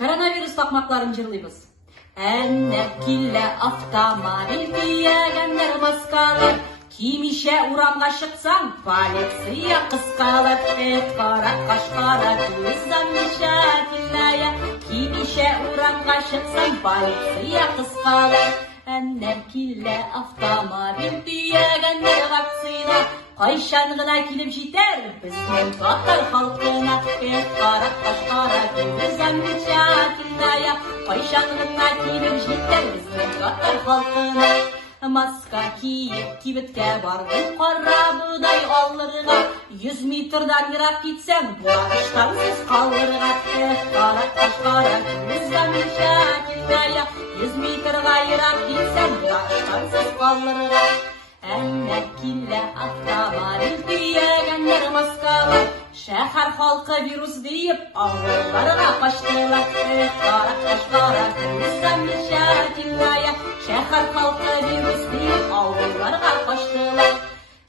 Koronavirus takmakların jırlıyız. Әннәр килә автомобиль тиягәннәр маскалар. Кимишә урамга чыксаң, полиция кыскалар. Кара кашкара күз замечательная. Кимишә урамга чыксаң, полиция кыскалар. Әннәр килә автомобиль тиягәннәр вакцина. Кайчан гына килеп җитәр безнең татар халкына. Кара кашкара күз замечательная. Кайчан гына килеп җитәр безнең татар халкына. Маска киеп кибеткә бардым кара будай алырга. 100 метрдан ерак китсәм, буаныштан сез калырга. Кара кашкара күз замечательная. 100 метрга ерак китсәм, буаныштан сез калырга. Әннәр килә автомобиль тиягәннәр маскалар. Шәһәр халкы вирус диеп авылларга качтылар. Кара кашкара күз замечательная. Шәһәр халкы вирус диеп авылларга качтылар.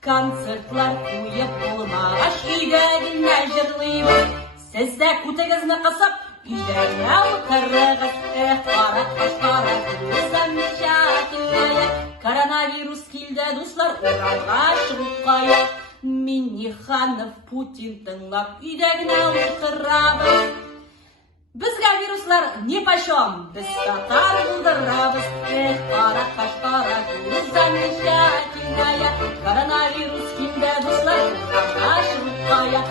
Концертлар куеп булмагач, өйдә генә җырлыйбыз. Сез дә күтегезне кысып, өйдә генә утырыгыз. Кара кашкара күз замечательная. Коронавирус килде, дуслар, урамга чыгып кая. Минниханов, Путин тыңлап, өйдә генә утырабыз. Безгә вируслар нипочем, без татар булдырабыз. Кара кашкара күз замечательная. Коронавирус килде, дуслар, урамга чыгып кая.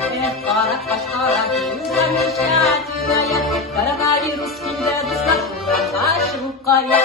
Кара кашкара күз замечательная. Коронавирус килде, дуслар, урамга чыгып кая.